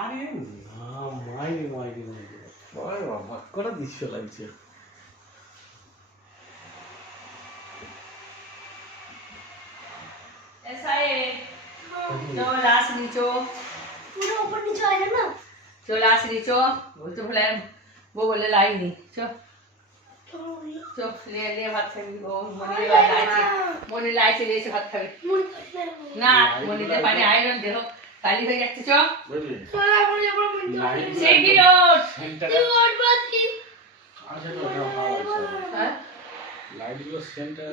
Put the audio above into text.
আরে না মাইরি বাবা কটা দৃশ্য লাগছে। ऐसा है जो लास्ट नीचो पूरा ऊपर नीचे आएगा ना। जो लास्ट नीचो वो तो बोले लाई नहीं चो ले ले भात खाबी ओ মনি লাইছে দিয়েছে ভাত খাবে না মনি দে পানি আয়রন দেহ খালি হয়ে যাচ্ছে চো সেই বিরট লাইট গুলো সেন্টার